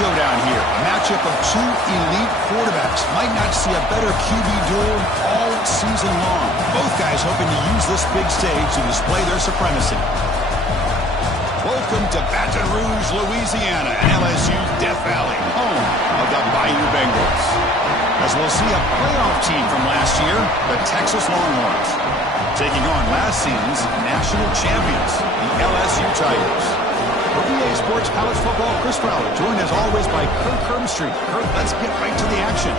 showdown here. A matchup of two elite quarterbacks. Might not see a better QB duel all season long. Both guys hoping to use this big stage to display their supremacy. Welcome to Baton Rouge, Louisiana, and LSU's Death Valley, home of the Bayou Bengals. As we'll see a playoff team from last year, the Texas Longhorns, taking on last season's national champions, the LSU Tigers. For EA Sports College Football, Chris Fowler, joined as always by Kirk Hermstreet. Kirk, let's get right to the action.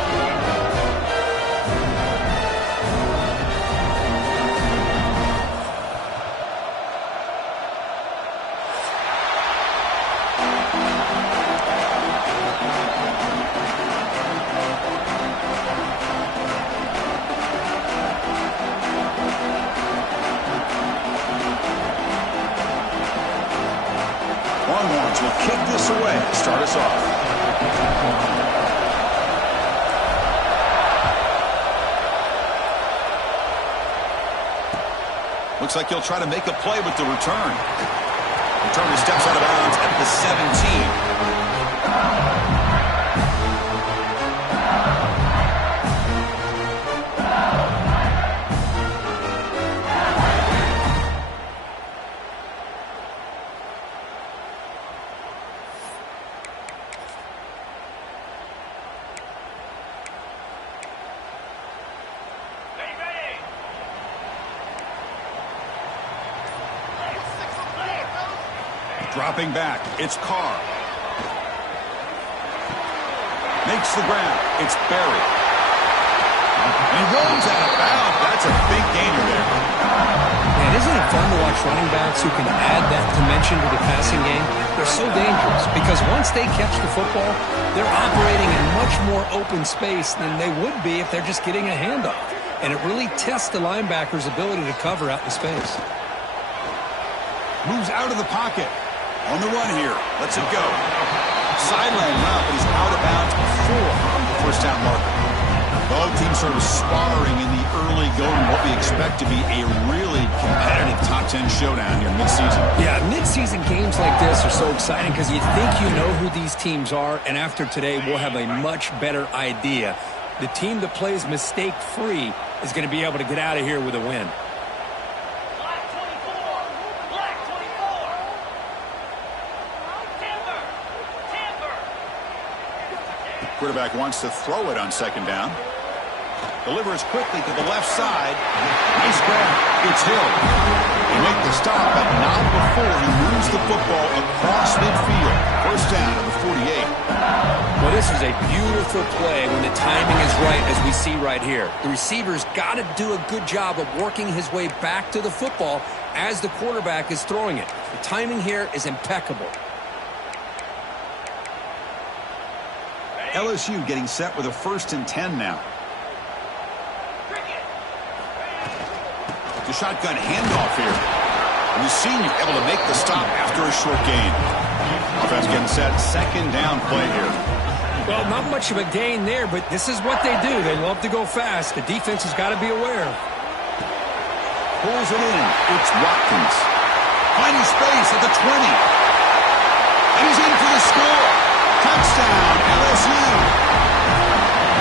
Longhorns will kick this away to start us off. Looks like he'll try to make a play with the return. Returner steps out of bounds at the 17. Dropping back, it's Carr. Makes the grab, it's Berry. And he rolls out of bounds. That's a big gainer there. Man, isn't it fun to watch running backs who can add that dimension to the passing game? They're so dangerous because once they catch the football, they're operating in much more open space than they would be if they're just getting a handoff. And it really tests the linebacker's ability to cover out in space. Moves out of the pocket. On the run here. Lets it go. Sideline route, but he's out of bounds before the first down marker. Both teams sort of sparring in the early going, what we expect to be a really competitive top 10 showdown here mid-season. Yeah, mid-season games like this are so exciting because you think you know who these teams are, and after today we'll have a much better idea. The team that plays mistake-free is going to be able to get out of here with a win. Quarterback wants to throw it on second down. Delivers quickly to the left side. Nice grab. It's Hill. They make the stop, but not before he moves the football across midfield. First down at the 48. Well, this is a beautiful play when the timing is right, as we see right here. The receiver's got to do a good job of working his way back to the football as the quarterback is throwing it. The timing here is impeccable. LSU getting set with a 1st and 10 now. The shotgun handoff here. And the senior able to make the stop after a short gain. Offense getting set. Second down play here. Well, not much of a gain there, but this is what they do. They love to go fast. The defense has got to be aware. Pulls it in. It's Watkins. Finding space at the 20. And he's in for the score. Touchdown, LSU.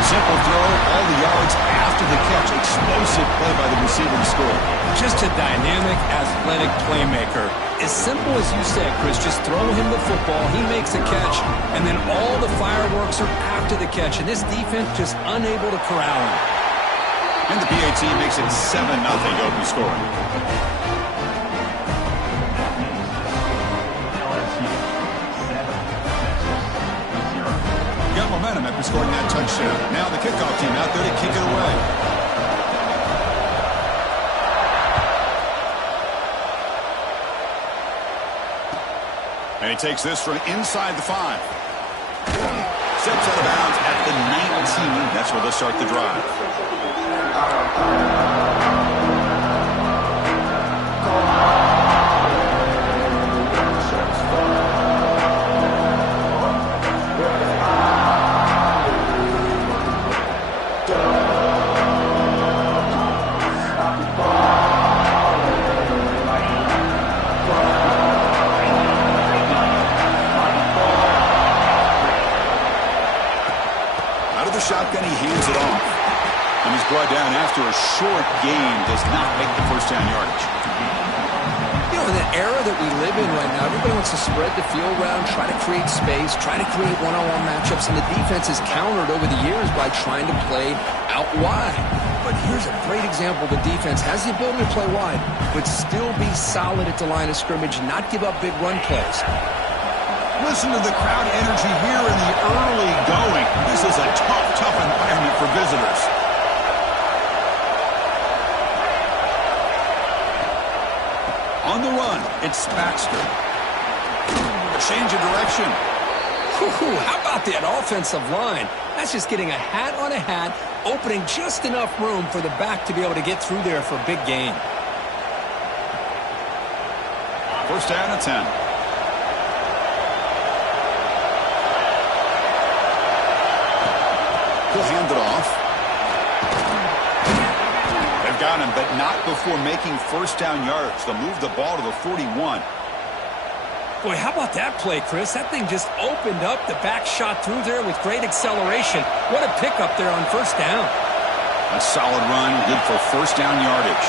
Simple throw, all the yards after the catch. Explosive play by the receiver to score. Just a dynamic, athletic playmaker. As simple as you said, Chris, just throw him the football, he makes a catch, and then all the fireworks are after the catch. And this defense just unable to corral him. And the PAT makes it 7-0 to open scoring. Momentum after scoring that touchdown. Now the kickoff team out there to kick it away. And he takes this from inside the 5. Steps out of bounds at the 19. That's where they'll start the drive. Brought down after a short gain, does not make the first down yardage. You know, in the era that we live in right now, everybody wants to spread the field around, try to create space, try to create one-on-one matchups, and the defense has countered over the years by trying to play out wide. But here's a great example. The defense has the ability to play wide, but still be solid at the line of scrimmage, not give up big run plays. Listen to the crowd energy here in the early going. This is a tough environment for visitors. On the run, it's Baxter. A change of direction. Whew, how about that offensive line? That's just getting a hat on a hat, opening just enough room for the back to be able to get through there for a big gain. First down at 10. He'll hand it off. They've got him, but not before making first down yards. They'll move the ball to the 41. Boy, how about that play, Chris? That thing just opened up. The back shot through there with great acceleration. What a pickup there on first down. A solid run, good for first down yardage.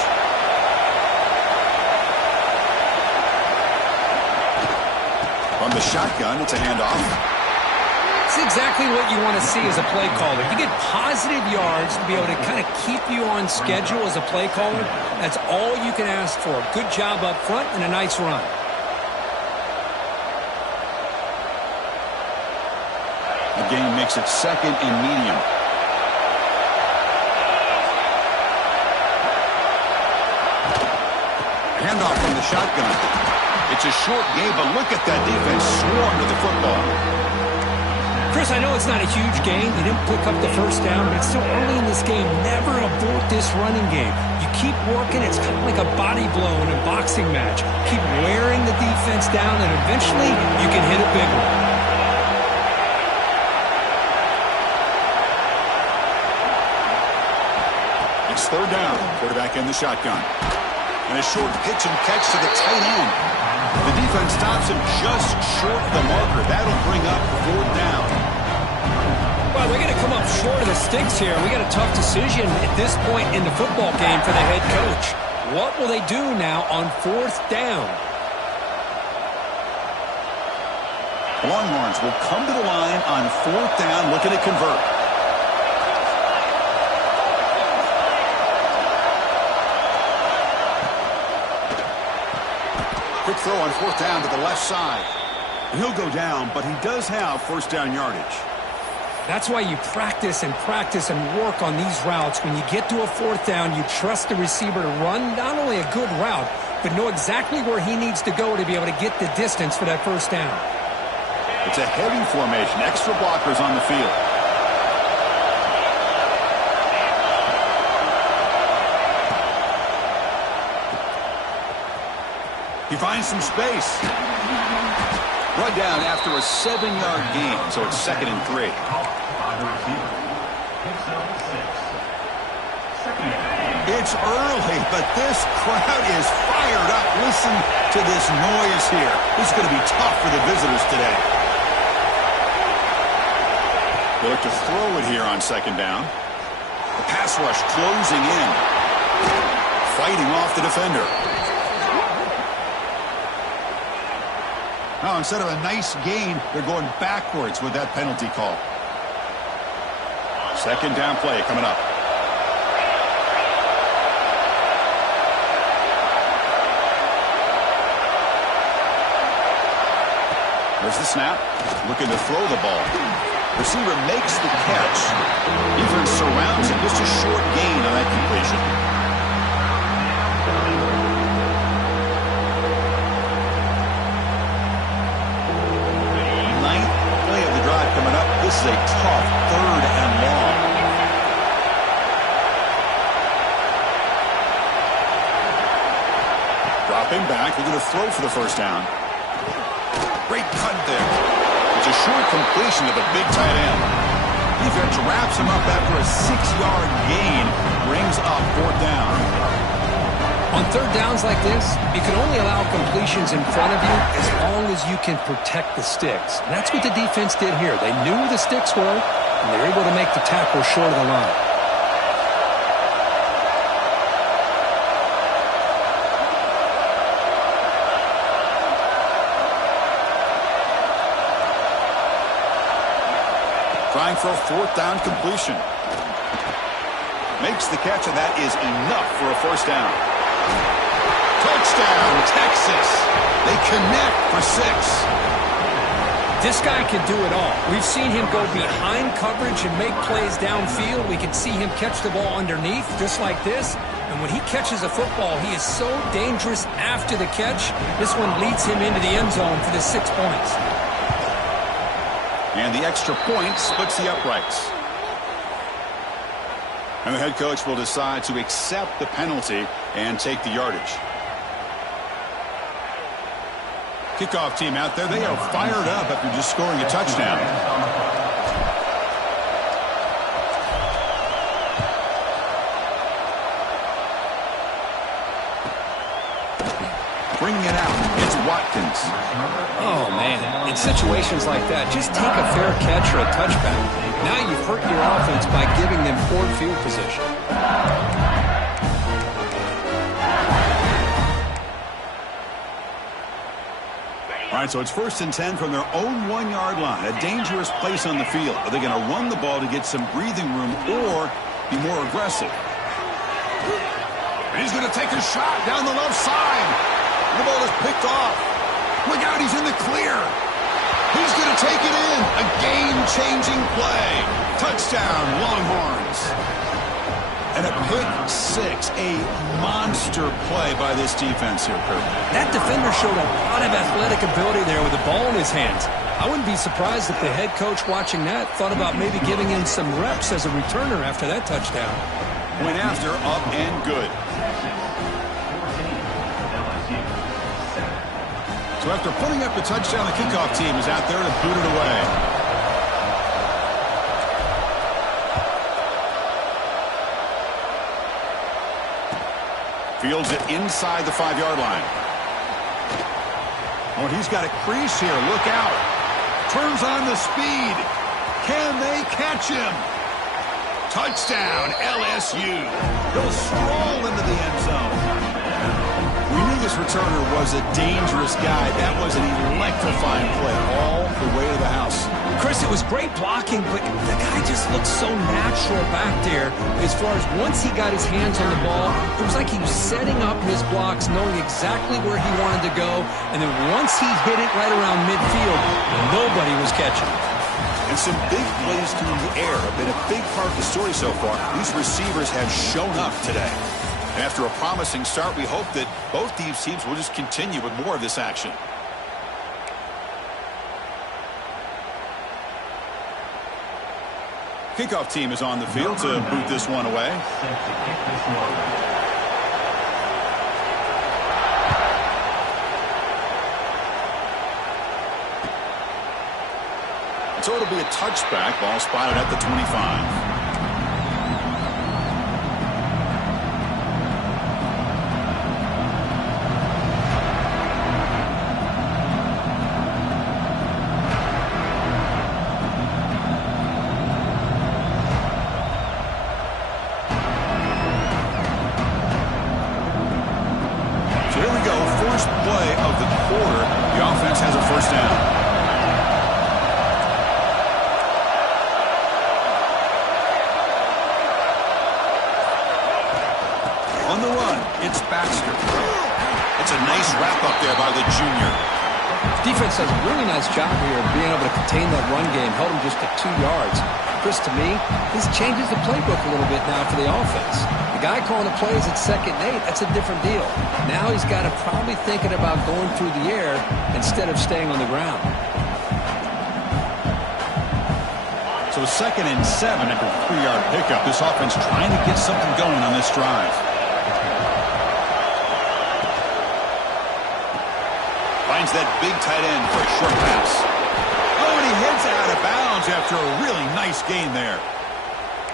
From the shotgun, it's a handoff. It's exactly what you want to see as a play caller. You get positive yards to be able to kind of keep you on schedule as a play caller. That's all you can ask for. Good job up front and a nice run. The game makes it second and medium. Handoff from the shotgun. It's a short game, but look at that defense swarm to the football. Chris, I know it's not a huge gain. They didn't pick up the first down, but it's still early in this game. Never abort this running game. You keep working. It's kind of like a body blow in a boxing match. Keep wearing the defense down, and eventually you can hit a big one. It's third down. Quarterback in the shotgun. And a short pitch and catch to the tight end. The defense stops him just short of the marker. That'll bring up fourth down. Well, they're going to come up short of the sticks here. We got a tough decision at this point in the football game for the head coach. What will they do now on fourth down? Longhorns will come to the line on fourth down, looking to convert. Quick throw on fourth down to the left side. He'll go down, but he does have first down yardage. That's why you practice and work on these routes. When you get to a fourth down, you trust the receiver to run not only a good route, but know exactly where he needs to go to be able to get the distance for that first down. It's a heavy formation. Extra blockers on the field. He finds some space. Run down after a 7-yard gain, so it's second and 3. It's early, but this crowd is fired up. Listen to this noise here. This is going to be tough for the visitors today. They look to throw it here on second down. The pass rush closing in. Fighting off the defender. Now, instead of a nice gain, they're going backwards with that penalty call. Second down play coming up. There's the snap. Looking to throw the ball. Receiver makes the catch. Defense surrounds him. Just a short gain on that completion. Coming up, this is a tough third and long. Dropping back, they're going to throw for the first down. Great cut there. It's a short completion to the big tight end. Defense wraps him up after a 6-yard gain, brings up fourth down. On third downs like this, you can only allow completions in front of you as long as you can protect the sticks. And that's what the defense did here. They knew the sticks were, and they were able to make the tackle short of the line. Trying for a fourth down completion. Makes the catch, and that is enough for a first down. Touchdown, Texas. They connect for 6. This guy can do it all. We've seen him go behind coverage and make plays downfield. We can see him catch the ball underneath, just like this. And when he catches a football, he is so dangerous after the catch. This one leads him into the end zone for the 6 points. And the extra point splits the uprights. And the head coach will decide to accept the penalty and take the yardage. Kickoff team out there, they are fired up after just scoring a touchdown. Bringing it out, it's Watkins. Oh, man. In situations like that, just take a fair catch or a touchback. Now you've hurt your offense by giving them poor field position. All right, so it's 1st and 10 from their own 1-yard line. A dangerous place on the field. Are they going to run the ball to get some breathing room or be more aggressive? And he's going to take a shot down the left side. The ball is picked off. Look out, he's in the clear. He's going to take it in. A game-changing play. Touchdown, Longhorns. And a pick 6, a monster play by this defense here, Kirk. That defender showed a lot of athletic ability there with the ball in his hands. I wouldn't be surprised if the head coach watching that thought about maybe giving him some reps as a returner after that touchdown. Went after, up and good. So after putting up the touchdown, the kickoff team is out there to boot it away. Fields it inside the 5-yard line. Oh, he's got a crease here. Look out. Turns on the speed. Can they catch him? Touchdown, LSU. He'll stroll into the end zone. We knew this returner was a dangerous guy. That was an electrifying play all the way to the house. Chris, it was great blocking, but the guy just looked so natural back there as far as once he got his hands on the ball, it was like he was setting up his blocks, knowing exactly where he wanted to go, and then once he hit it right around midfield, nobody was catching it. And some big plays through the air have been a big part of the story so far. These receivers have shown up today. And after a promising start, we hope that both these teams will just continue with more of this action. Kickoff team is on the field to boot this one away. So it'll be a touchback. Ball spotted at the 25. Defense does a really nice job here of being able to contain that run game, held him just at 2 yards. Chris, to me, this changes the playbook a little bit now for the offense. The guy calling the plays at 2nd and 8, that's a different deal. Now he's got to probably thinking about going through the air instead of staying on the ground. So a 2nd and 7 after a 3-yard pickup. This offense trying to get something going on this drive. Finds that big tight end for a short pass. Oh, and he heads out of bounds after a really nice gain there.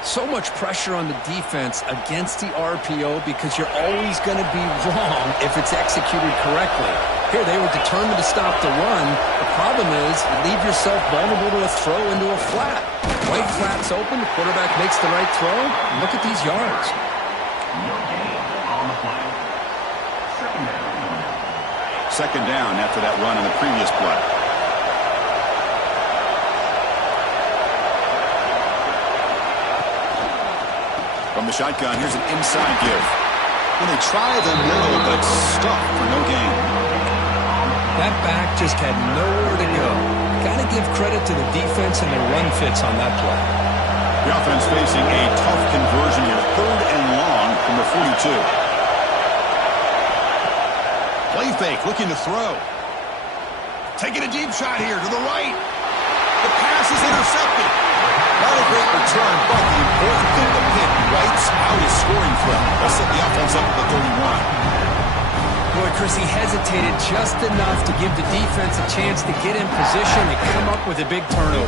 So much pressure on the defense against the RPO because you're always going to be wrong if it's executed correctly. Here, they were determined to stop the run. The problem is you leave yourself vulnerable to a throw into a flat. Right flat's open, the quarterback makes the right throw. Look at these yards. Second down after that run in the previous play. From the shotgun, here's an inside give. Well, they try the middle, but stuck for no gain. That back just had nowhere to go. Got to give credit to the defense and the run fits on that play. The offense facing a tough conversion here. 3rd and long from the 42. Play fake, looking to throw. Taking a deep shot here to the right. The pass is intercepted. Not a great return, but the important thing, the pick wipes out his scoring threat. They'll set the offense up at the 31. Boy, Chris, he hesitated just enough to give the defense a chance to get in position and come up with a big turnover.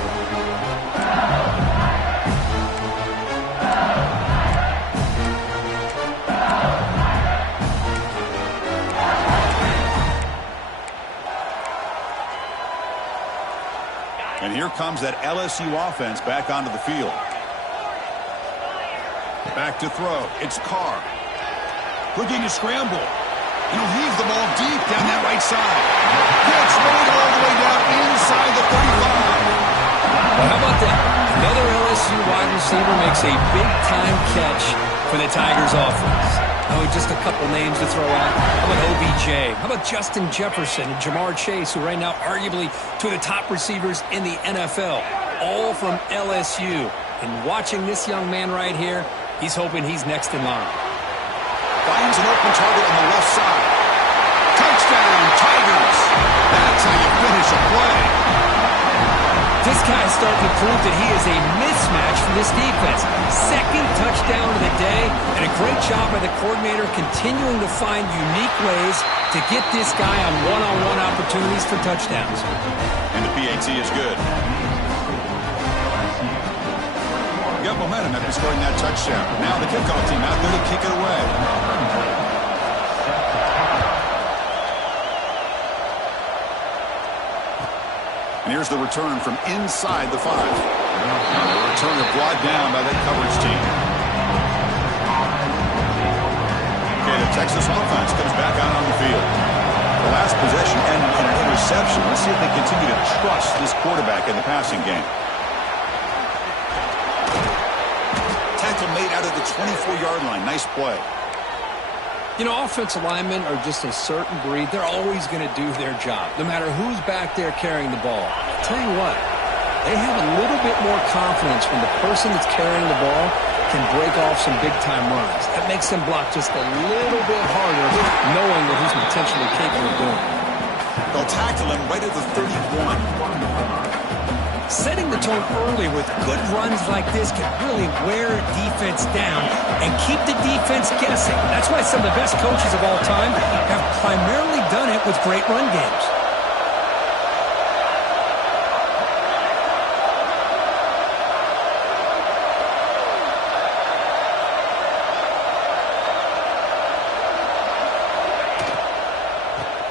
And here comes that LSU offense back onto the field. Back to throw. It's Carr. Looking to scramble. And he'll heave the ball deep down that right side. Pitch made all the way down inside the 35. Well, how about that? Another LSU wide receiver makes a big-time catch for the Tigers offense. Oh, just a couple names to throw out. How about OBJ? How about Justin Jefferson and Jamar Chase, who right now arguably two of the top receivers in the NFL, all from LSU. And watching this young man right here, he's hoping he's next in line. Finds an open target on the left side. Touchdown, Tigers. That's how you finish a play. This guy's starting to prove that he is a mismatch for this defense. 2nd touchdown of the day, and a great job by the coordinator continuing to find unique ways to get this guy on one-on-one opportunities for touchdowns. And the PAT is good. Got momentum after scoring that touchdown. Now the kickoff team out there to kick it away. And here's the return from inside the 5. The return is brought down by that coverage team. Okay, the Texas offense comes back out on the field. The last possession ended in an interception. Let's see if they continue to trust this quarterback in the passing game. Tackle made out of the 24-yard line. Nice play. You know, offensive linemen are just a certain breed. They're always going to do their job, no matter who's back there carrying the ball. I'll tell you what, they have a little bit more confidence when the person that's carrying the ball can break off some big-time runs. That makes them block just a little bit harder, knowing that he's potentially capable of doing it. They'll tackle him right at the 31. Setting the tone early with good runs like this can really wear a defense down and keep the defense guessing. That's why some of the best coaches of all time have primarily done it with great run games.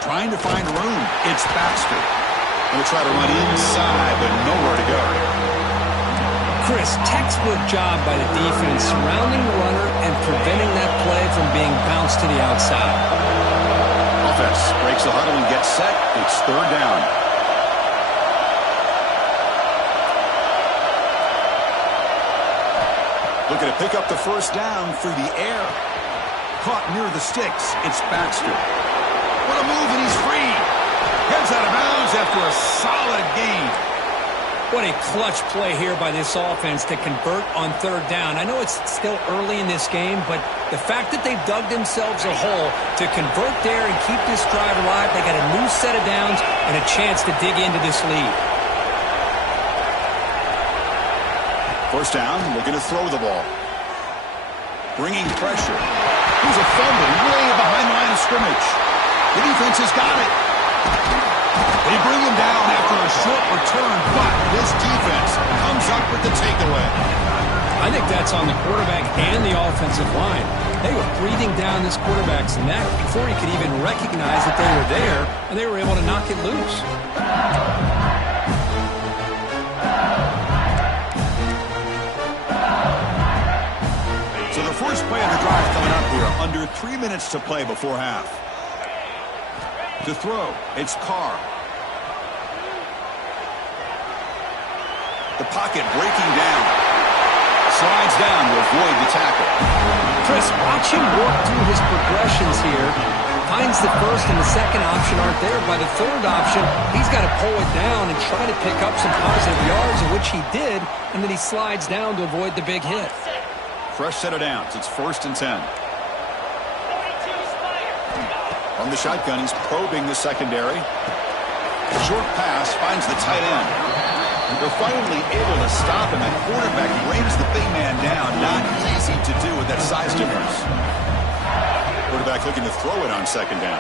Trying to find room. It's Baxter. He'll try to run inside, but nowhere to go. Chris, textbook job by the defense surrounding the runner and preventing that play from being bounced to the outside. Offense breaks the huddle and gets set. It's 3rd down. Looking to pick up the 1st down through the air. Caught near the sticks. It's Baxter. What a move, and he's free. Heads out of bounds after a solid gain. What a clutch play here by this offense to convert on 3rd down. I know it's still early in this game, but the fact that they've dug themselves a hole to convert there and keep this drive alive, they got a new set of downs and a chance to dig into this lead. 1st down, looking to throw the ball. Bringing pressure. Here's a fumble way behind the line of scrimmage. The defense has got it. They bring him down after a short return, but this defense comes up with the takeaway. I think that's on the quarterback and the offensive line. They were breathing down this quarterback's neck before he could even recognize that they were there, and they were able to knock it loose. So the first play of the drive coming up here, under 3 minutes to play before half. To throw, it's Carr. The pocket breaking down. slides down to avoid the tackle. Chris, watch him work through his progressions here. Finds the first and the second option aren't there. By the third option, he's got to pull it down and try to pick up some positive yards, which he did, and then he slides down to avoid the big hit. Fresh set of downs. It's 1st and 10. From the shotgun, he's probing the secondary. Short pass finds the tight end. They're finally able to stop him. The quarterback brings the big man down. Not easy to do with that size difference. Quarterback looking to throw it on 2nd down.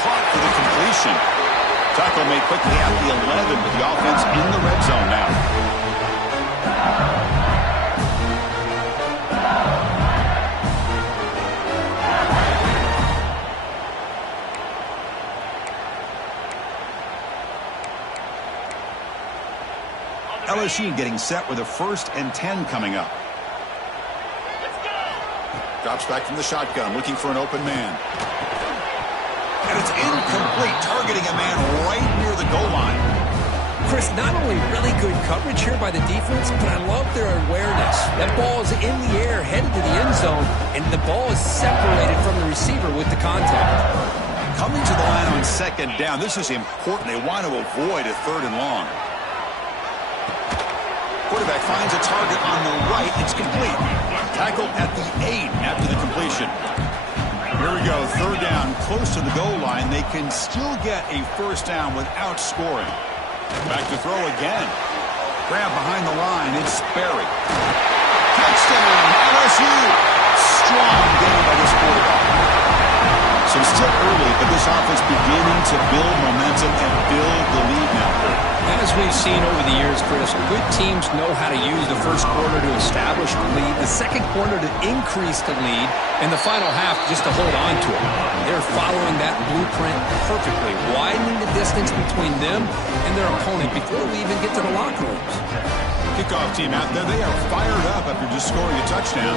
Caught for the completion. Tackle made quickly at the 11, with the offense in the red zone now. LSU getting set with a 1st and 10 coming up. Drops back from the shotgun, looking for an open man. And it's incomplete, targeting a man right near the goal line. Chris, not only really good coverage here by the defense, but I love their awareness. That ball is in the air, headed to the end zone, and the ball is separated from the receiver with the contact. Coming to the line on 2nd down, this is important. They want to avoid a 3rd and long. Quarterback finds a target on the right. It's complete. Tackled at the 8 after the completion. Here we go. 3rd down, close to the goal line. They can still get a 1st down without scoring. Back to throw again. Grab behind the line. It's Sperry. Touchdown, LSU. Strong game by this quarterback. So still early, but this offense beginning to build momentum and build the lead now. As we've seen over the years, Chris, good teams know how to use the first quarter to establish the lead, the second quarter to increase the lead, and the final half just to hold on to it. They're following that blueprint perfectly, widening the distance between them and their opponent before we even get to the locker rooms. Kickoff team out there, they are fired up after just scoring a touchdown.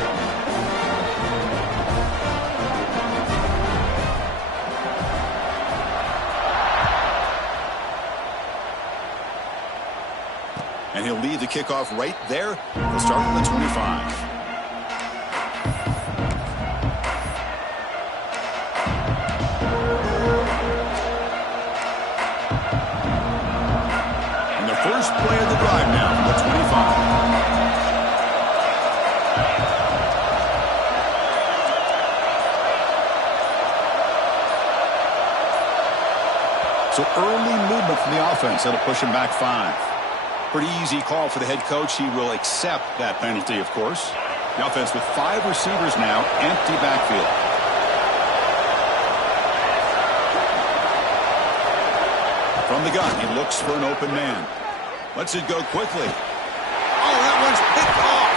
And he'll lead the kickoff right there. He'll start at the 25. And the first play of the drive now from the 25. So early movement from the offense. That'll push him back 5. Pretty easy call for the head coach. He will accept that penalty, of course. The offense with 5 receivers now, empty backfield. From the gun, he looks for an open man. Lets it go quickly. Oh, that one's picked off.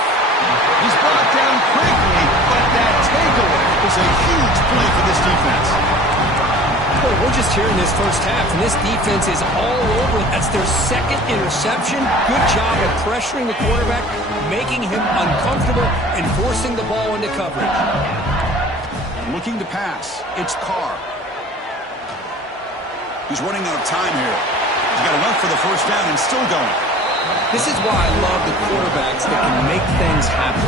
He's brought down quickly, but that takeaway is a huge play for this defense. Well, we're just here in this first half, and this defense is all over it. That's their 2nd interception. Good job of pressuring the quarterback, making him uncomfortable, and forcing the ball into coverage. Looking to pass. It's Carr. He's running out of time here. He's got enough for the 1st down and still going. This is why I love the quarterbacks that can make things happen.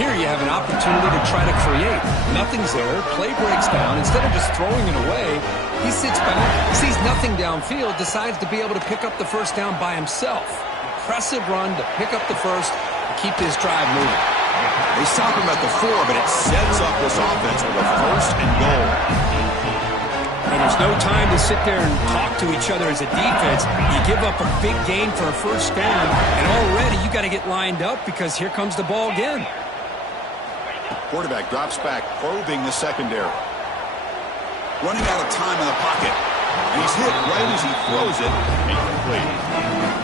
Here you have an opportunity to try to create. Nothing's there. Play breaks down. Instead of just throwing it away, he sits back, sees nothing downfield, decides to be able to pick up the 1st down by himself. Impressive run to pick up the 1st and keep this drive moving. They stop him at the 4, but it sets up this offense with a 1st and goal. And there's no time to sit there and talk to each other as a defense. You give up a big gain for a 1st down, and already you got to get lined up because here comes the ball again. Quarterback drops back, probing the secondary. Running out of time in the pocket. And he's hit right as he throws it. Incomplete.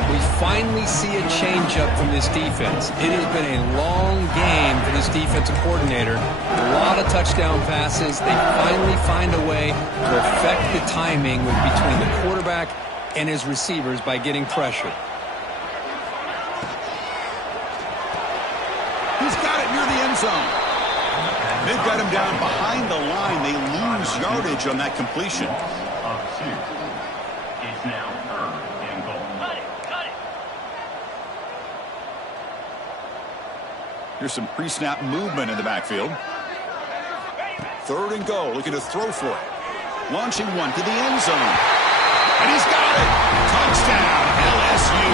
We finally see a change-up from this defense. It has been a long game for this defensive coordinator. A lot of touchdown passes. They finally find a way to affect the timing between the quarterback and his receivers by getting pressure. He's got it near the end zone. They've got him down behind the line. They lose yardage on that completion. It's now 3rd and goal. Cut it. Here's some pre-snap movement in the backfield. 3rd and goal, looking to throw for it. Launching one to the end zone. And he's got it! Touchdown, LSU!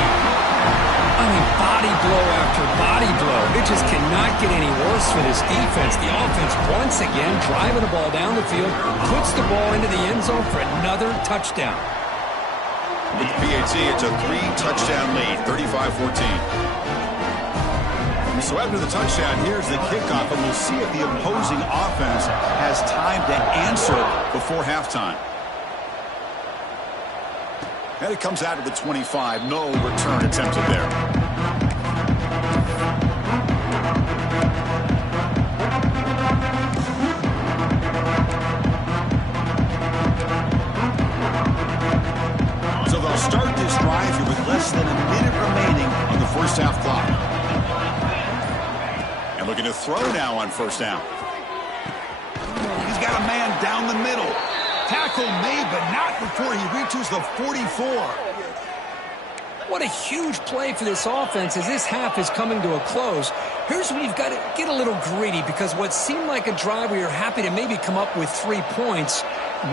I mean, body blow after body blow. It just cannot get any worse for this defense. The offense, once again, driving the ball down the field, puts the ball into the end zone for another touchdown. With the PAT, it's a 3-touchdown lead, 35-14. So after the touchdown, here's the kickoff, and we'll see if the opposing offense has time to answer before halftime. And it comes out of the 25. No return attempted there. So they'll start this drive here with less than a minute remaining on the first half clock. And looking to throw now on first down. He's got a man down the middle. Tackle made, but not before he reaches the 44. What a huge play for this offense as this half is coming to a close. Here's where you've got to get a little greedy, because what seemed like a drive where you're happy to maybe come up with 3 points,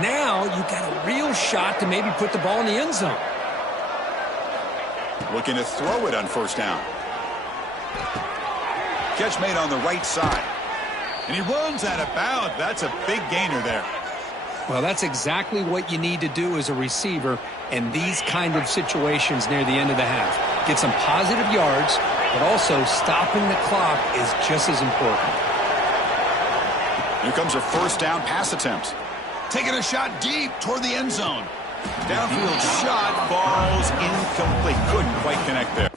now you've got a real shot to maybe put the ball in the end zone. Looking to throw it on first down. Catch made on the right side. And he runs out of bounds. That's a big gainer there. Well, that's exactly what you need to do as a receiver in these kind of situations near the end of the half. Get some positive yards, but also stopping the clock is just as important. Here comes a first down pass attempt. Taking a shot deep toward the end zone. Downfield shot falls incomplete. Couldn't quite connect there.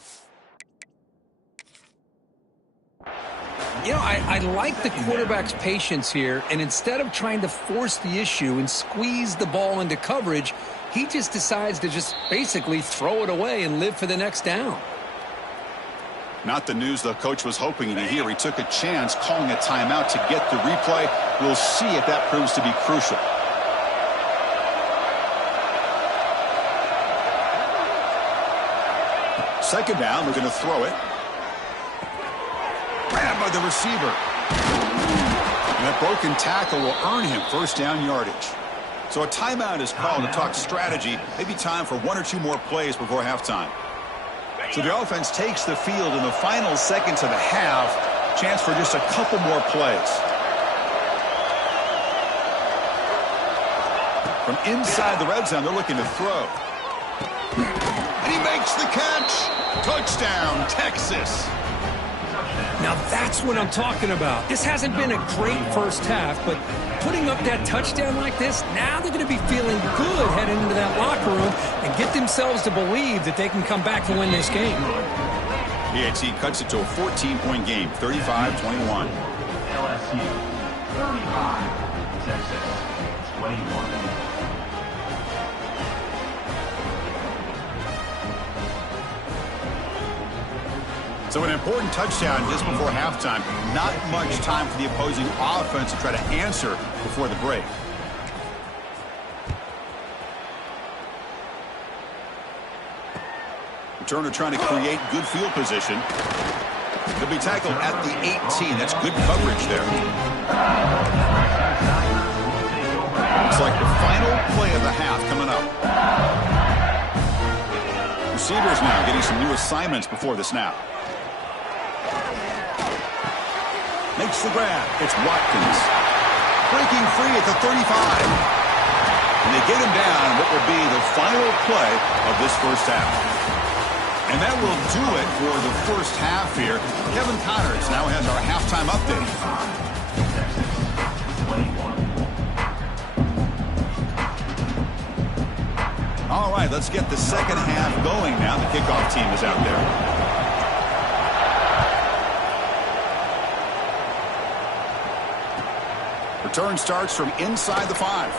You know, I like the quarterback's patience here, and instead of trying to force the issue and squeeze the ball into coverage, he just decides to just basically throw it away and live for the next down. Not the news the coach was hoping to hear. He took a chance calling a timeout to get the replay. We'll see if that proves to be crucial. Second down, we're going to throw it. Grabbed by the receiver. And that broken tackle will earn him first down yardage. So a timeout is called to talk strategy. Maybe time for 1 or 2 more plays before halftime. So the offense takes the field in the final seconds of the half. Chance for just a couple more plays. From inside the red zone, they're looking to throw. And he makes the catch. Touchdown, Texas. Now that's what I'm talking about. This hasn't been a great first half, but putting up that touchdown like this, now they're going to be feeling good heading into that locker room and get themselves to believe that they can come back and win this game. PAT cuts it to a 14-point game, 35-21. LSU, 35, Texas, 21. So an important touchdown just before halftime. Not much time for the opposing offense to try to answer before the break. Returner trying to create good field position. He'll be tackled at the 18. That's good coverage there. Looks like the final play of the half coming up. Receivers now getting some new assignments before the snap. Makes the grab. It's Watkins. Breaking free at the 35. And they get him down what will be the final play of this first half. And that will do it for the first half here. Kevin Connors now has our halftime update. All right, let's get the second half going now. The kickoff team is out there. Return starts from inside the 5.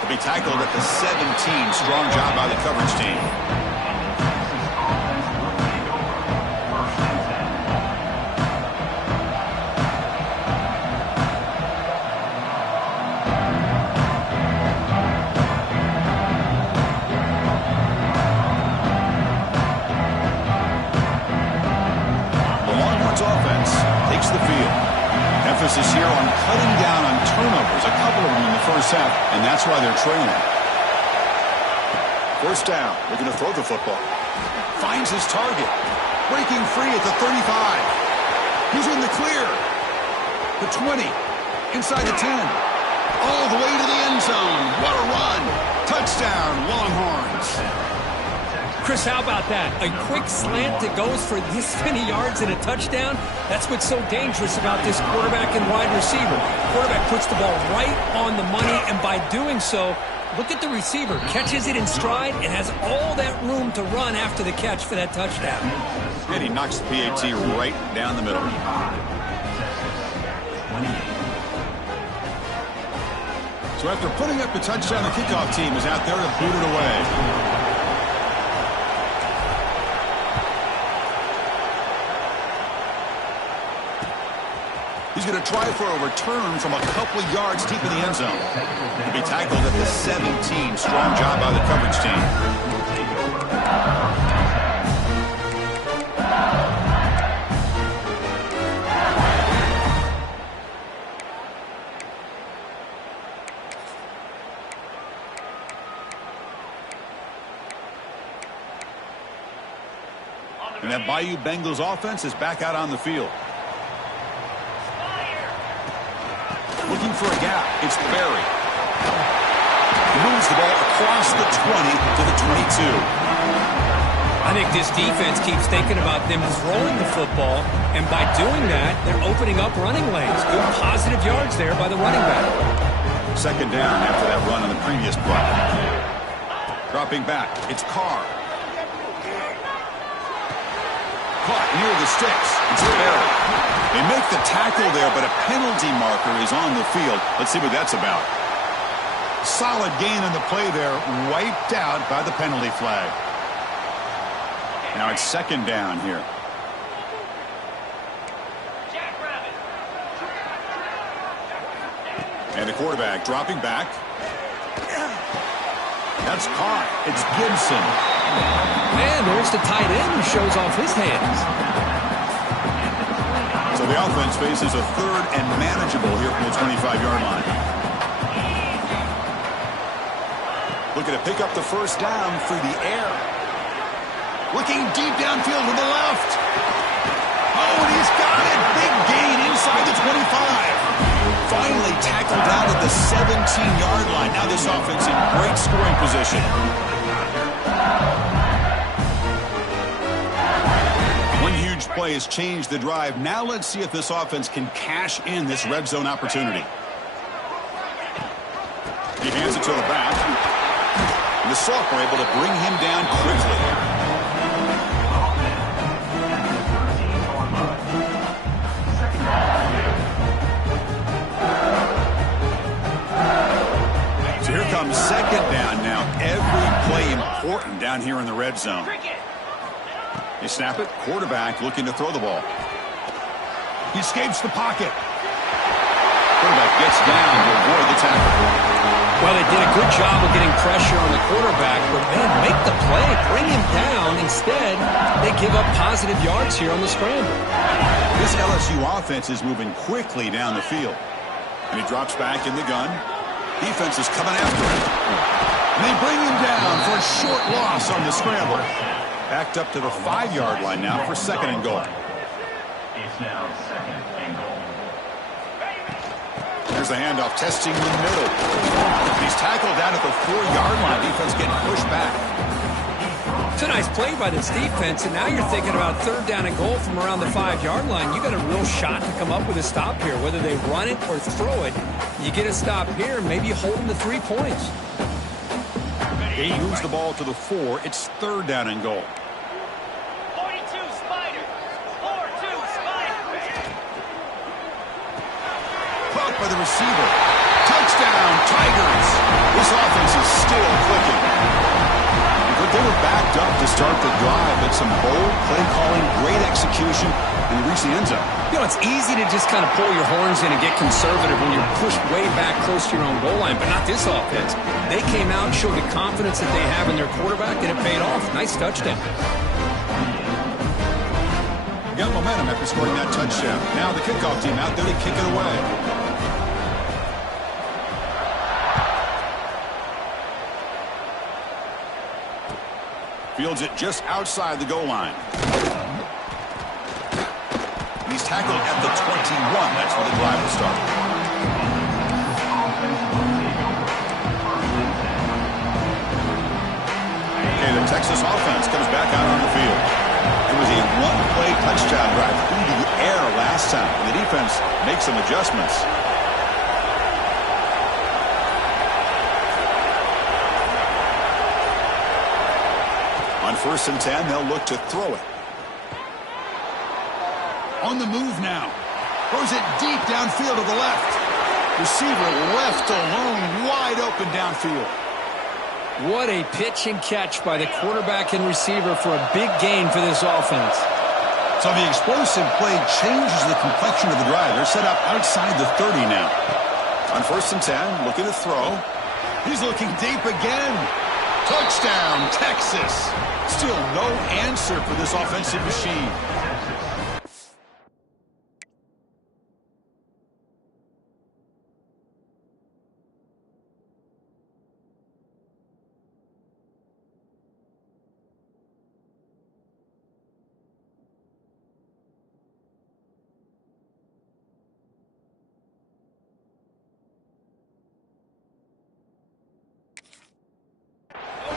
He'll be tackled at the 17. Strong job by the coverage team. cutting down on turnovers, a couple of them in the first half, and that's why they're trailing. First down, looking to throw the football. Finds his target. Breaking free at the 35. He's in the clear. The 20. Inside the 10. All the way to the end zone. What a run. Touchdown, Longhorns. Chris, how about that? A quick slant that goes for this many yards and a touchdown? That's what's so dangerous about this quarterback and wide receiver. Quarterback puts the ball right on the money, and by doing so, look at the receiver. Catches it in stride and has all that room to run after the catch for that touchdown. And he knocks the PAT right down the middle. So after putting up the touchdown, the kickoff team is out there to boot it away. He's going to try for a return from a couple of yards deep in the end zone. He'll be tackled at the 17. Strong job by the coverage team. And that Bayou Bengals offense is back out on the field. Looking for a gap. It's Berry. Moves the ball across the 20 to the 22. I think this defense keeps thinking about them throwing the football, and by doing that, they're opening up running lanes. Good positive yards there by the running back. Second down after that run on the previous play. Dropping back. It's Carr. Caught near the sticks. It's Berry. They make the tackle there, but a penalty marker is on the field. Let's see what that's about. Solid gain on the play there, wiped out by the penalty flag. Now it's second down here. And the quarterback dropping back. That's caught. It's Gibson. Man, there's the tight end who shows off his hands. So the offense faces a third and manageable here from the 25-yard line. Looking to pick up the first down through the air. Looking deep downfield to the left. Oh, and he's got it. Big gain inside the 25. Finally tackled down at the 17-yard line. Now this offense in great scoring position. One huge play has changed the drive. Now let's see if this offense can cash in this red zone opportunity. He hands it to the back. And the Sophomore able to bring him down quickly. So here comes second down now. Every play important down here in the red zone. They snap it. Quarterback looking to throw the ball. He escapes the pocket. Quarterback gets down to avoid the tackle. Well, they did a good job of getting pressure on the quarterback, but man, make the play, bring him down. Instead, they give up positive yards here on the scramble. This LSU offense is moving quickly down the field. And he drops back in the gun. Defense is coming after him. And they bring him down for a short loss on the scramble. Backed up to the 5-yard line now for second and goal. It's now second and goal. There's the handoff, testing the middle. He's tackled down at the 4-yard line. Defense getting pushed back. It's a nice play by this defense, and now you're thinking about third down and goal from around the 5-yard line. You got a real shot to come up with a stop here. Whether they run it or throw it, you get a stop here, maybe you hold them to 3 points. He moves the ball to the 4. It's third down and goal. 42 Spider. 4-2 Spider. Caught by the receiver. Touchdown, Tigers. This offense is still clicking. But they were backed up to start the drive, but some bold play calling, great execution, and they reach the end zone. You know, it's easy to just kind of pull your horns in and get conservative when you're pushed way back close to your own goal line, but not this offense. They came out and showed the confidence that they have in their quarterback, and it paid off. Nice touchdown. Got momentum after scoring that touchdown. Now the kickoff team out there to kick it away. Fields it just outside the goal line. He's tackled at the 21. That's where the drive will start. Okay, the Texas offense comes back out on the field. It was a one-play touchdown drive through the air last time. The defense makes some adjustments. On 1st and 10, they'll look to throw it. On the move now. Throws it deep downfield to the left. Receiver left alone, wide open downfield. What a pitch and catch by the quarterback and receiver for a big gain for this offense. So the explosive play changes the complexion of the drive. They're set up outside the 30 now. On 1st and 10, looking to throw. He's looking deep again. Touchdown, Texas. Still no answer for this offensive machine.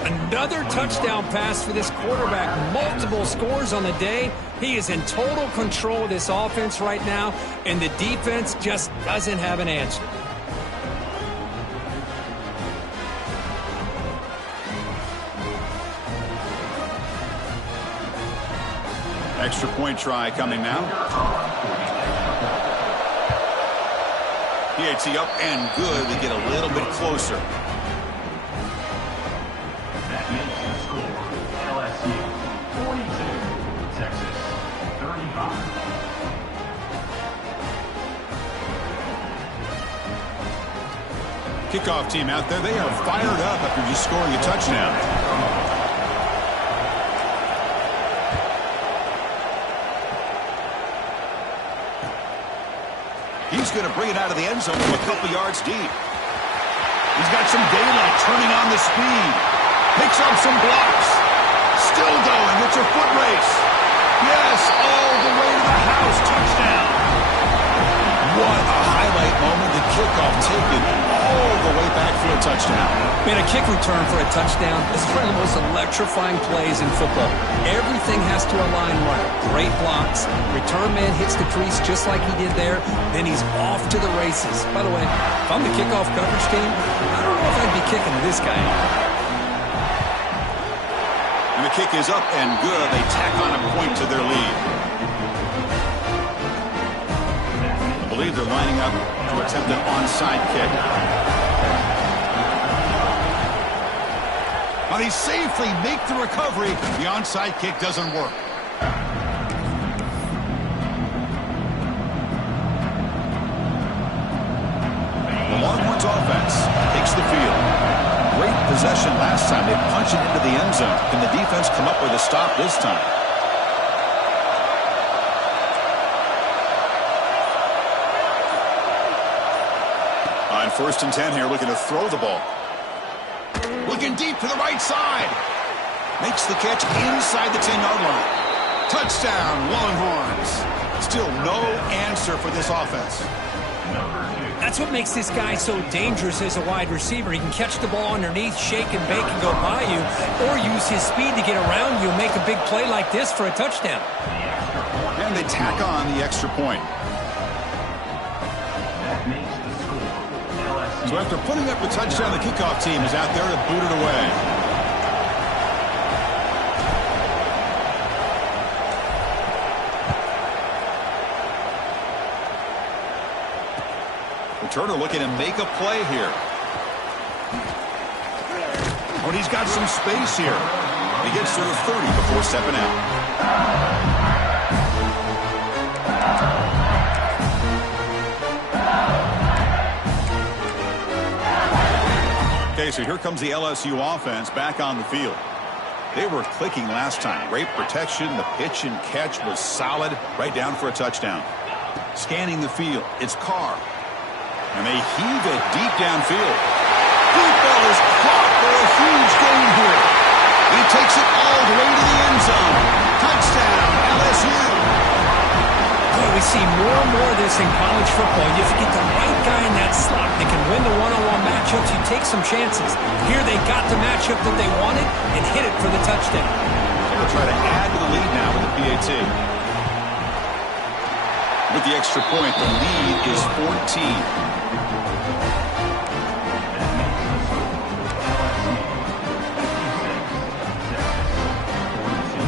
Another touchdown pass for this quarterback. Multiple scores on the day. He is in total control of this offense right now, and the defense just doesn't have an answer. Extra point try coming now. PAT up and good. They get a little bit closer. LSU 42, Texas 35. Kickoff team out there, they are fired up after just scoring a touchdown. He's going to bring it out of the end zone from a couple yards deep. He's got some daylight, turning on the speed. Picks up some blocks. Still going. It's a foot race. Yes, all the way to the house. Touchdown. What a highlight moment. The kickoff taken all the way back for a touchdown. Man, a kick return for a touchdown is one of the most electrifying plays in football. Everything has to align right. Great blocks. Return man hits the crease just like he did there. Then he's off to the races. By the way, if I'm the kickoff coverage team, I don't know if I'd be kicking to this guy. And the kick is up and good. They tack on a point to their lead. I believe they're lining up to attempt an onside kick. Now they safely make the recovery. The onside kick doesn't work. The Longhorns offense takes the field. Great possession last time. They punch it into the end zone. Can the defense come up with a stop this time? On 1st and 10 here, looking to throw the ball. Looking deep to the right side. Makes the catch inside the 10-yard line. Touchdown, Longhorns. Still no answer for this offense. That's what makes this guy so dangerous as a wide receiver. He can catch the ball underneath, shake and bake and go by you, or use his speed to get around you and make a big play like this for a touchdown. And they tack on the extra point. So after putting up the touchdown, the kickoff team is out there to boot it away. Returner looking to make a play here. Oh, and he's got some space here. He gets to the 30 before stepping out. Okay, so here comes the LSU offense back on the field. They were clicking last time. Great protection. The pitch and catch was solid. Right down for a touchdown. Scanning the field. It's Carr. And they heave it deep downfield. Deep ball is caught for a huge gain here. He takes it all the way to the end zone. Touchdown, LSU. Boy, we see more and more of this in college football. You get the right guy in that slot that can win the one-on-one matchups. You take some chances. Here they got the matchup that they wanted and hit it for the touchdown. They'll try to add to the lead now with the PAT. With the extra point, the lead is 14.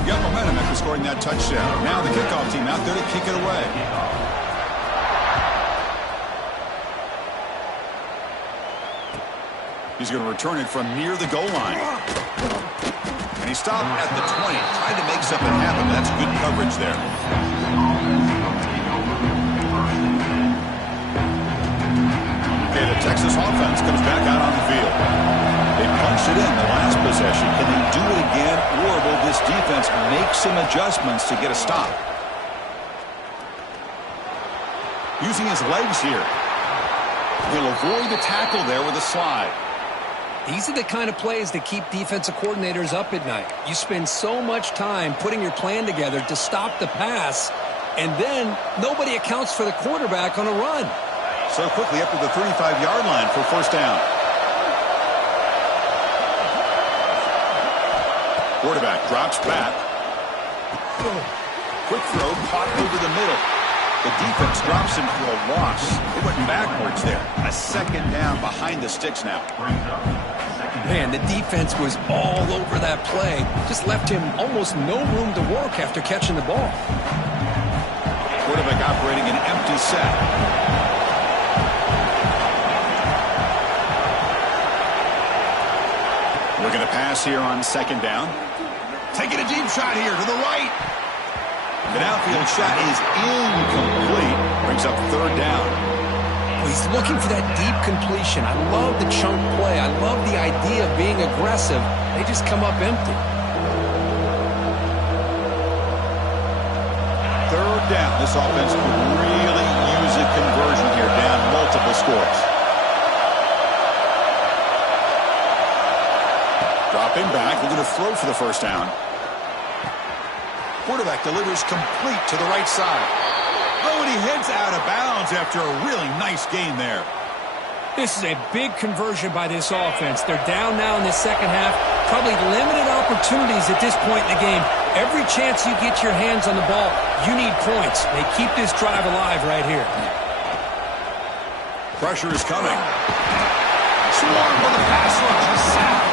Got momentum after scoring that touchdown. Now the kickoff team out there to kick it away. He's going to return it from near the goal line. And he stopped at the 20. Tried to make something happen. That's good coverage there. Okay, the Texas offense comes back out on the field. They punched it in the last possession. Can they do it again, or will this defense make some adjustments to get a stop? Using his legs here. He'll avoid the tackle there with a slide. These are the kind of plays that keep defensive coordinators up at night. You spend so much time putting your plan together to stop the pass, and then nobody accounts for the quarterback on a run. So quickly up to the 35-yard line for first down. Quarterback drops back. Quick throw, caught over the middle. The defense drops him for a loss. They went backwards there. A second down behind the sticks now. Man, the defense was all over that play. Just left him almost no room to work after catching the ball. Quarterback operating an empty set. Looking to pass here on second down. Taking a deep shot here to the right. The outfield shot is incomplete. Brings up third down. He's looking for that deep completion. I love the chunk play. I love the idea of being aggressive. They just come up empty. Third down. This offense could really use a conversion here, down multiple scores. Dropping back, looking to throw for the first down. Quarterback delivers complete to the right side. Oh, and he heads out of bounds after a really nice gain there. This is a big conversion by this offense. They're down now in the second half. Probably limited opportunities at this point in the game. Every chance you get your hands on the ball, you need points. They keep this drive alive right here. Pressure is coming. Swarm with the pass rush is sacked.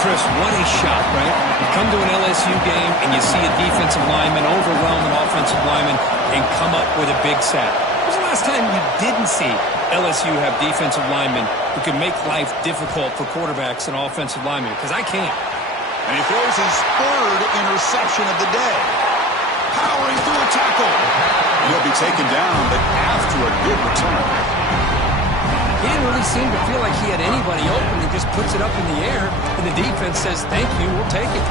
Chris, what a shot, right? You come to an LSU game and you see a defensive lineman overwhelm an offensive lineman and come up with a big sack. When was the last time you didn't see LSU have defensive linemen who can make life difficult for quarterbacks and offensive linemen? Because I can't. And he throws his third interception of the day. Powering through a tackle. He'll be taken down, but after a good return. He didn't really seem to feel like he had anybody open. He just puts it up in the air, and the defense says, thank you, we'll take it.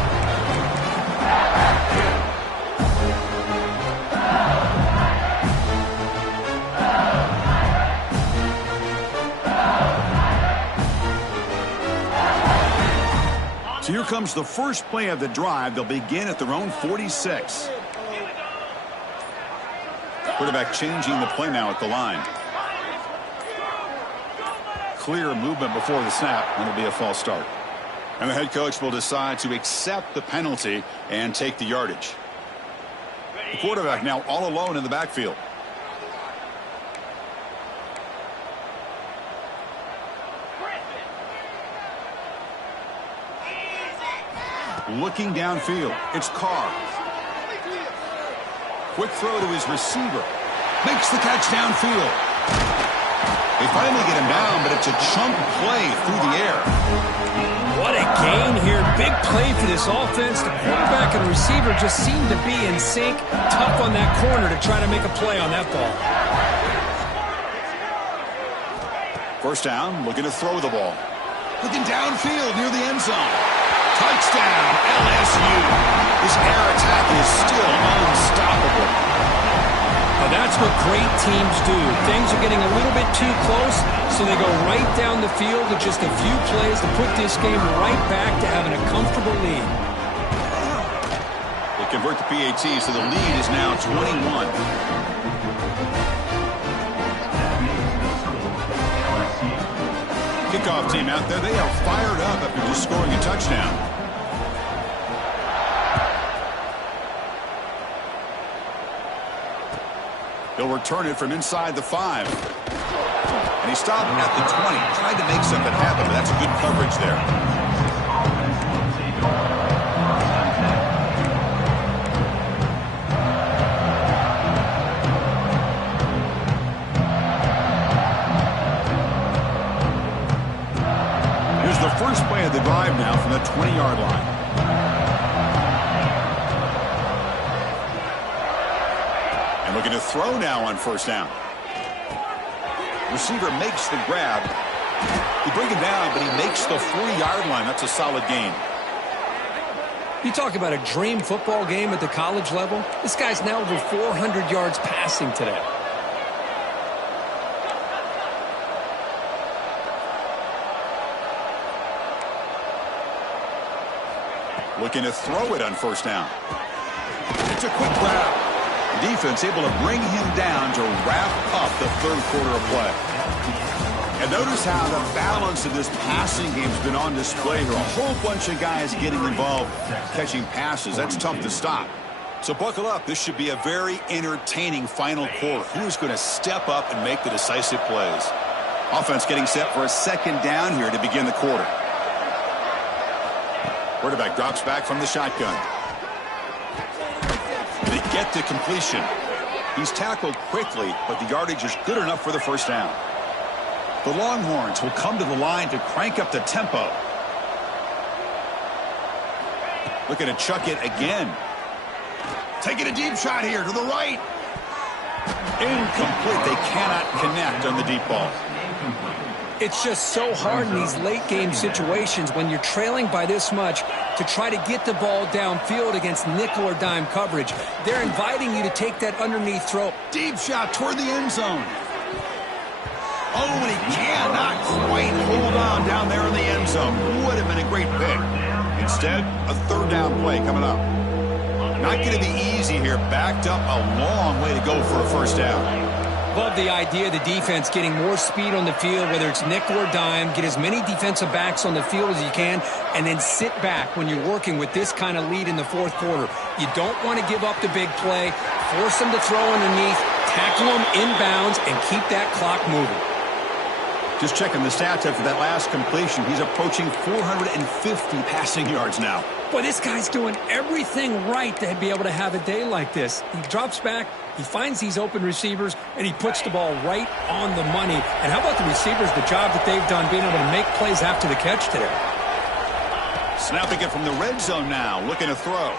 So here comes the first play of the drive. They'll begin at their own 46. Quarterback changing the play now at the line. Clear movement before the snap, and it'll be a false start. And the head coach will decide to accept the penalty and take the yardage. The quarterback now all alone in the backfield. Looking downfield, it's Carr. Quick throw to his receiver. Makes the catch downfield. They finally get him down, but it's a chunk play through the air. What a gain here. Big play for this offense. The quarterback and receiver just seem to be in sync. Tough on that corner to try to make a play on that ball. First down, looking to throw the ball. Looking downfield near the end zone. Touchdown, LSU. This air attack is still unstoppable. Well, that's what great teams do. Things are getting a little bit too close, So they go right down the field with just a few plays to put this game right back to having a comfortable lead. They convert the PAT, so the lead is now 21. Kickoff team out there, they are fired up after just scoring a touchdown. He'll return it from inside the 5. And he stopped at the 20. Tried to make something happen, but that's a good coverage there. Here's the first play of the drive now from the 20-yard line. And looking to throw now on first down. Receiver makes the grab. He brings it down, but he makes the 4-yard line. That's a solid gain. You talk about a dream football game at the college level. This guy's now over 400 yards passing today. Looking to throw it on first down. It's a quick grab. Defense able to bring him down to wrap up the third quarter of play. And notice how the balance of this passing game has been on display here. A whole bunch of guys getting involved catching passes. That's tough to stop. So buckle up. This should be a very entertaining final quarter. Who's going to step up and make the decisive plays? Offense getting set for a second down here to begin the quarter. Quarterback drops back from the shotgun. They get to completion. He's tackled quickly, but the yardage is good enough for the first down. The Longhorns will come to the line to crank up the tempo. Looking to chuck it again. Taking a deep shot here to the right. Incomplete. They cannot connect on the deep ball. It's just so hard in these late-game situations when you're trailing by this much to try to get the ball downfield against nickel or dime coverage. They're inviting you to take that underneath throw. Deep shot toward the end zone. Oh, and he cannot quite hold on down there in the end zone. Would have been a great pick. Instead, a third down play coming up. Not going to be easy here. Backed up a long way to go for a first down. Love the idea of the defense getting more speed on the field, whether it's nickel or dime. Get as many defensive backs on the field as you can, and then sit back when you're working with this kind of lead in the fourth quarter. You don't want to give up the big play. Force them to throw underneath, tackle them inbounds, and keep that clock moving. Just checking the stats after that last completion. He's approaching 450 passing yards now. Boy, this guy's doing everything right to be able to have a day like this. He drops back, he finds these open receivers, and he puts the ball right on the money. And how about the receivers, the job that they've done being able to make plays after the catch today? Snapping it from the red zone now, looking to throw.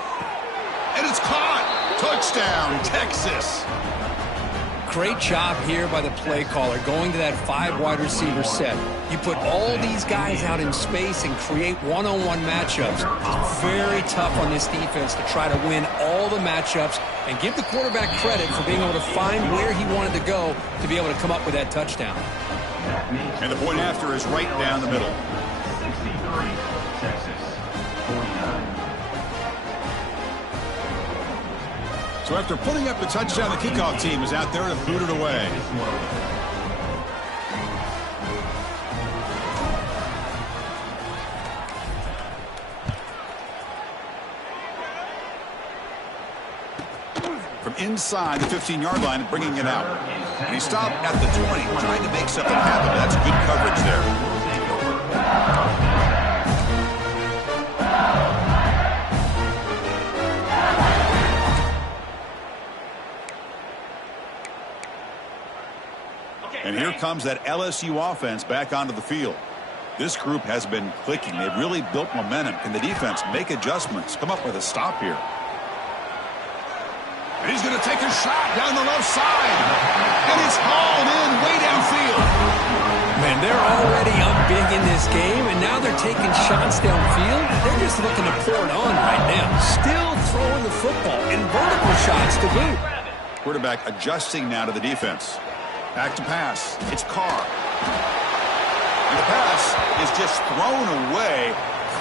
And it's caught! Touchdown, Texas! Great job here by the play caller, going to that 5 wide receiver set. You put all these guys out in space and create one-on-one matchups. It's very tough on this defense to try to win all the matchups and give the quarterback credit for being able to find where he wanted to go to be able to come up with that touchdown. And the point after is right down the middle. 63, Texas, 49. So after putting up the touchdown, the kickoff team is out there to boot it away. From inside the 15-yard line, bringing it out. And he stopped at the 20, trying to make something happen. That's good coverage there. And here comes that LSU offense back onto the field. This group has been clicking. They've really built momentum. Can the defense make adjustments? Come up with a stop here. And he's going to take a shot down the left side. And it's hauled in way downfield. Man, they're already up big in this game, and now they're taking shots downfield. They're just looking to pour it on right now. Still throwing the football in vertical shots to boot. Quarterback adjusting now to the defense. Back to pass. It's Carr. is just thrown away.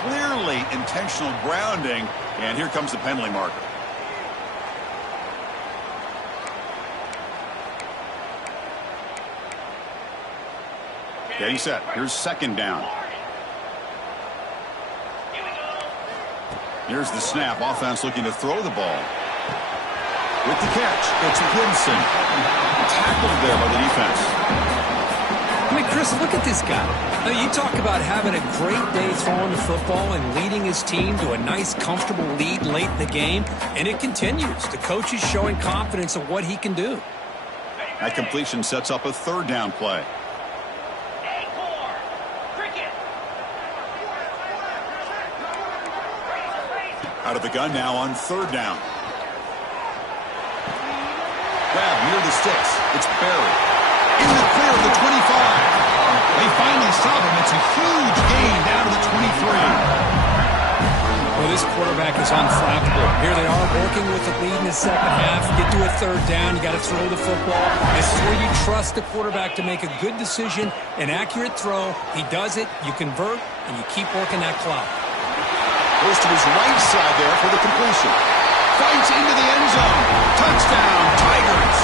Clearly intentional grounding. And here comes the penalty marker. Getting set. Here's second down. Here's the snap. Offense looking to throw the ball. With the catch, it's Gibson. Tackled there by the defense. I mean, Chris, look at this guy. I mean, you talk about having a great day throwing the football and leading his team to a nice, comfortable lead late in the game, and it continues. The coach is showing confidence of what he can do. That completion sets up a third down play. Out of the gun now on third down. Grab near the sticks. It's Barry. In the clear of the 25. They finally stop him. It's a huge gain down to the 23. Well, this quarterback is unflappable. Here they are working with the lead in the second half. Get to a third down. You got to throw the football. This is where you trust the quarterback to make a good decision, an accurate throw. He does it. You convert, and you keep working that clock. Goes to his right side there for the completion. Fights into the end zone. Touchdown, Tigers.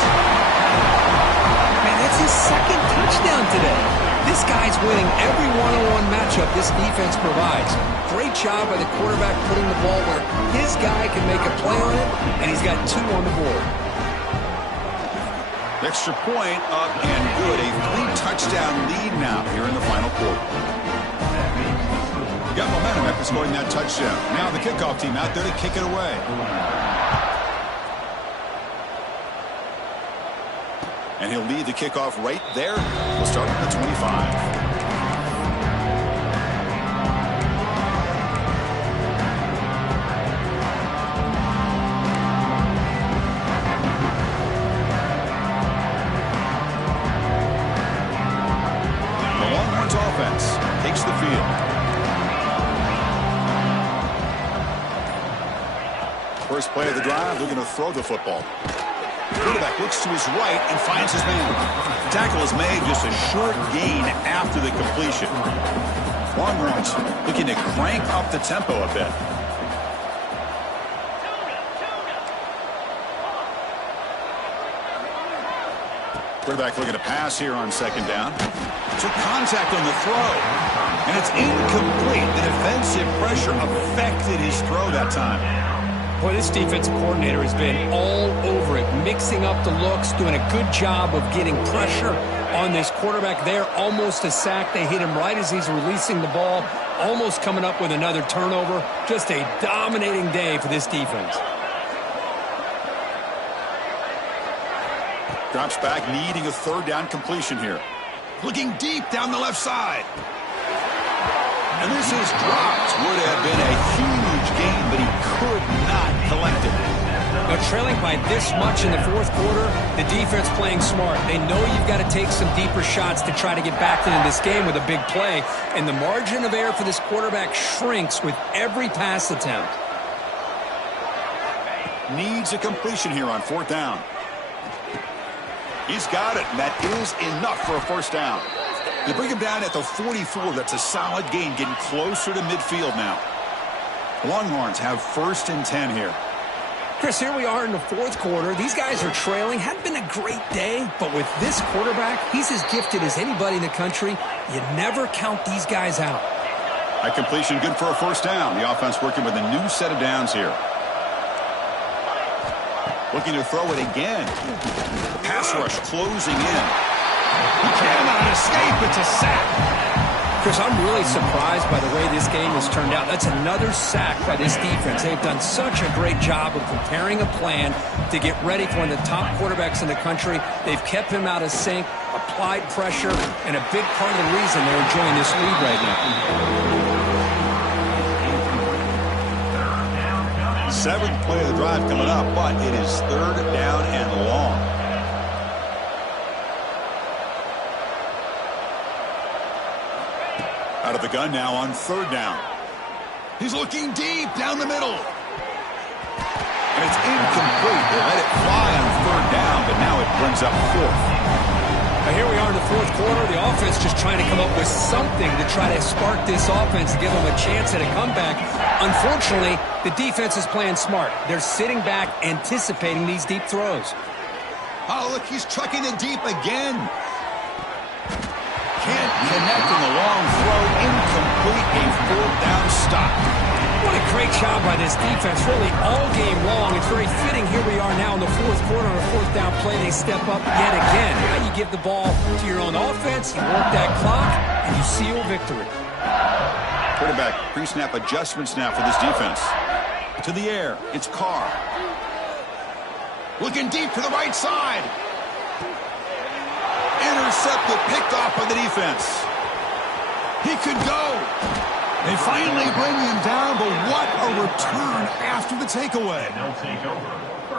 Man, that's his second touchdown today. This guy's winning every one-on-one matchup this defense provides. Great job by the quarterback putting the ball where his guy can make a play on it, and he's got 2 on the board. Extra point up and good. A 3-touchdown lead now here in the final quarter. Got momentum after scoring that touchdown. Now the kickoff team out there to kick it away. And he'll lead the kickoff right there. We'll start at the 25. The Longhorns offense takes the field. First play of the drive, looking to throw the football. Quarterback looks to his right and finds his man. Tackle is made, just a short gain after the completion. Longhorns looking to crank up the tempo a bit. Quarterback looking to pass here on second down. Took contact on the throw, and it's incomplete. The defensive pressure affected his throw that time. Boy, this defensive coordinator has been all over it, mixing up the looks, doing a good job of getting pressure on this quarterback there. Almost a sack. They hit him right as he's releasing the ball, almost coming up with another turnover. Just a dominating day for this defense. Drops back, needing a third down completion here. Looking deep down the left side. And this is dropped. Would have been a huge gain, but he could not collect it. Now, trailing by this much in the fourth quarter, the defense playing smart. They know you've got to take some deeper shots to try to get back into this game with a big play. And the margin of error for this quarterback shrinks with every pass attempt. Needs a completion here on fourth down. He's got it, and that is enough for a first down. They bring him down at the 44. That's a solid gain, getting closer to midfield now. Longhorns have first and 10 here. Chris, here we are in the fourth quarter. These guys are trailing. Hadn't been a great day, but with this quarterback, he's as gifted as anybody in the country. You never count these guys out. A completion good for a first down. The offense working with a new set of downs here. Looking to throw it again. Pass rush closing in. He cannot escape. It's a sack. Chris, I'm really surprised by the way this game has turned out. That's another sack by this defense. They've done such a great job of preparing a plan to get ready for one of the top quarterbacks in the country. They've kept him out of sync, applied pressure, and a big part of the reason they're enjoying this lead right now. Seventh play of the drive coming up, but it is third down and long. Out of the gun now on third down. He's looking deep down the middle. And it's incomplete. They let it fly on third down, but now it brings up fourth. Here we are in the fourth quarter. The offense just trying to come up with something to try to spark this offense and give them a chance at a comeback. Unfortunately, the defense is playing smart. They're sitting back, anticipating these deep throws. Oh, look, he's trucking it deep again. Can't connect in the long throw. Incomplete. A fourth down stop. What a great job by this defense, really all game long. It's very fitting. Here we are now in the fourth quarter on a fourth down play. They step up yet again. Now you give the ball to your own offense, you work that clock, and you seal victory. Quarterback pre-snap adjustments now for this defense. To the air, it's Carr. Looking deep to the right side. Intercepted, picked off by the defense. He could go. They finally bring him down, but what a return after the takeaway.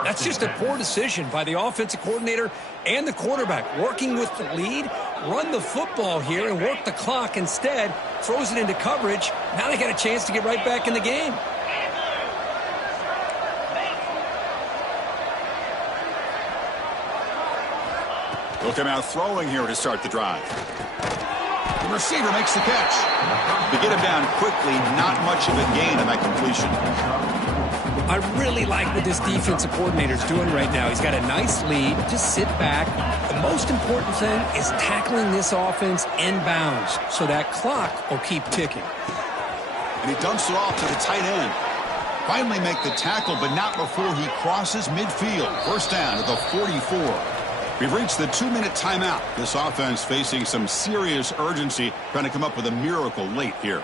That's just a poor decision by the offensive coordinator and the quarterback. Working with the lead, run the football here and work the clock instead. Throws it into coverage. Now they got a chance to get right back in the game. They'll come out throwing here to start the drive. The receiver makes the catch. To get him down quickly, not much of a gain on that completion. I really like what this defensive coordinator is doing right now. He's got a nice lead. Just sit back. The most important thing is tackling this offense inbounds so that clock will keep ticking. And he dumps it off to the tight end. Finally make the tackle, but not before he crosses midfield. First down at the 44. We've reached the 2-minute timeout. This offense facing some serious urgency, trying to come up with a miracle late here.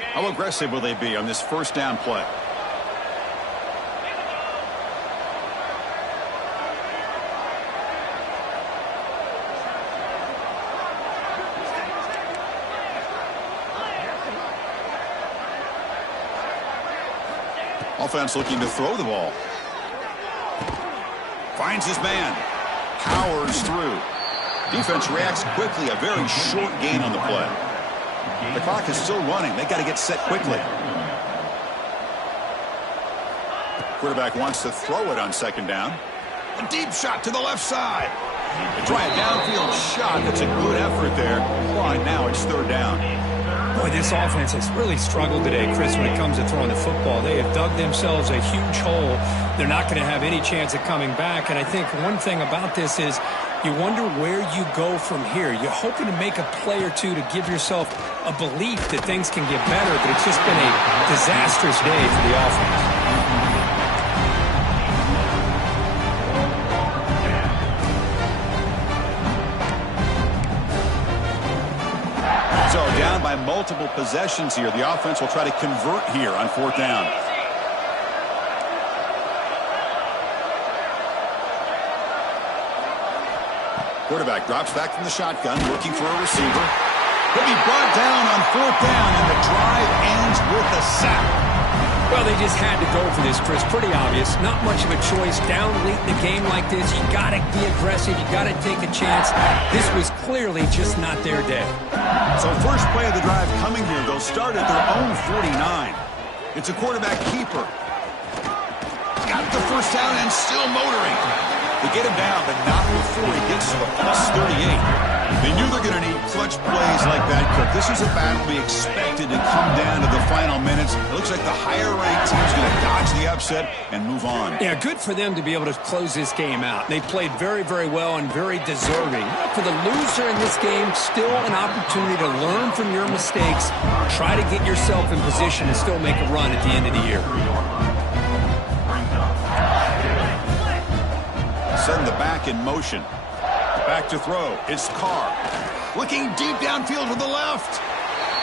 How aggressive will they be on this first down play? Offense looking to throw the ball. Finds his man. Powers through. Defense reacts quickly. A very short gain on the play. The clock is still running. They got to get set quickly. Quarterback wants to throw it on second down. A deep shot to the left side. They try a downfield shot. That's a good effort there. Well, now it's third down. Boy, this offense has really struggled today, Chris, when it comes to throwing the football. They have dug themselves a huge hole. They're not going to have any chance of coming back. And I think one thing about this is you wonder where you go from here. You're hoping to make a play or two to give yourself a belief that things can get better, but it's just been a disastrous day for the offense. So down by multiple possessions here. The offense will try to convert here on fourth down. Quarterback drops back from the shotgun, looking for a receiver. He'll be brought down on fourth down, and the drive ends with a sack. Well, they just had to go for this, Chris. Pretty obvious. Not much of a choice. Down late in the game like this, you got to be aggressive. You got to take a chance. This was clearly just not their day. So first play of the drive coming here. They'll start at their own 49. It's a quarterback keeper. Got the first down and still motoring. They get him down, but not before he gets to the plus 38. They knew they're going to need clutch plays like that, Cook. This is a battle we expected to come down to the final minutes. It looks like the higher-ranked team's going to dodge the upset and move on. Yeah, good for them to be able to close this game out. They played very, very well and very deserving. For the loser in this game, still an opportunity to learn from your mistakes, try to get yourself in position and still make a run at the end of the year. Send the back in motion. Back to throw. It's Carr. Looking deep downfield to the left.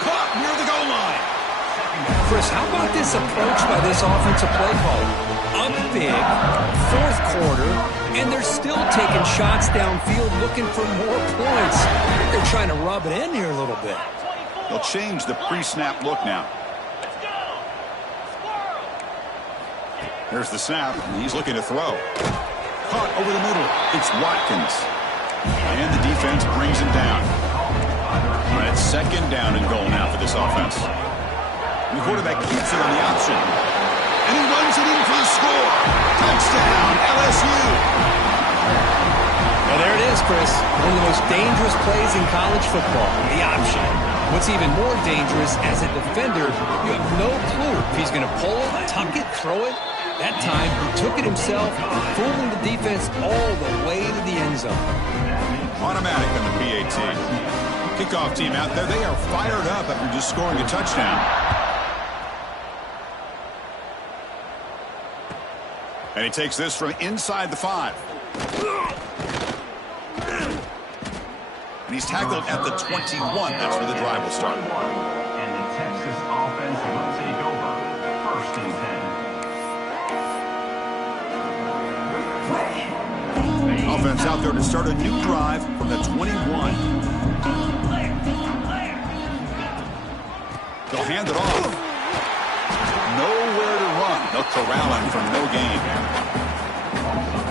Caught near the goal line. Chris, how about this approach by this offensive play caller? Up big, fourth quarter, and they're still taking shots downfield looking for more points. They're trying to rub it in here a little bit. They'll change the pre-snap look now. There's the snap, and he's looking to throw. Caught over the middle. It's Watkins. And the defense brings him down. All right, second down and goal now for this offense. And the quarterback keeps it on the option. And he runs it in for the score. Touchdown, LSU. Well, there it is, Chris. One of the most dangerous plays in college football, the option. What's even more dangerous, as a defender, you have no clue if he's going to pull it, tuck it, throw it. That time, he took it himself, fooling the defense all the way to the end zone. Automatic on the PAT. Kickoff team out there, they are fired up after just scoring a touchdown. And he takes this from inside the 5. And he's tackled at the 21. That's where the drive will start. And the Texas offense will take over. 1st and 10. Offense out there to start a new drive from the 21. They'll hand it off. Nowhere to run. They'll corral him for no gain.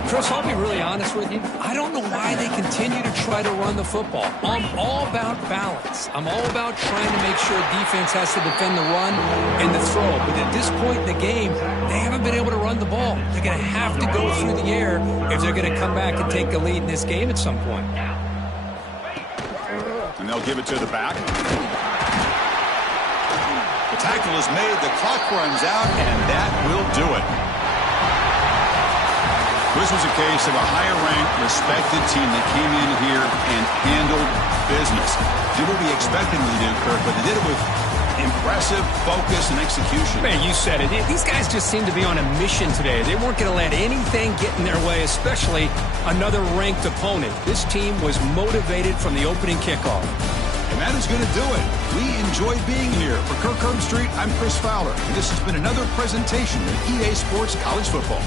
Chris, I'll be really honest with you. I don't know why they continue to try to run the football. I'm all about balance. I'm all about trying to make sure defense has to defend the run and the throw. But at this point in the game, they haven't been able to run the ball. They're going to have to go through the air if they're going to come back and take the lead in this game at some point. And they'll give it to the back. The tackle is made, the clock runs out, and that will do it. This was a case of a higher-ranked, respected team that came in here and handled business. Did what we expected them to do, Kirk, but they did it with impressive focus and execution. Man, you said it. These guys just seem to be on a mission today. They weren't going to let anything get in their way, especially another ranked opponent. This team was motivated from the opening kickoff. And that is going to do it. We enjoyed being here. For Kirk Herbstreit, I'm Chris Fowler, and this has been another presentation of EA Sports College Football.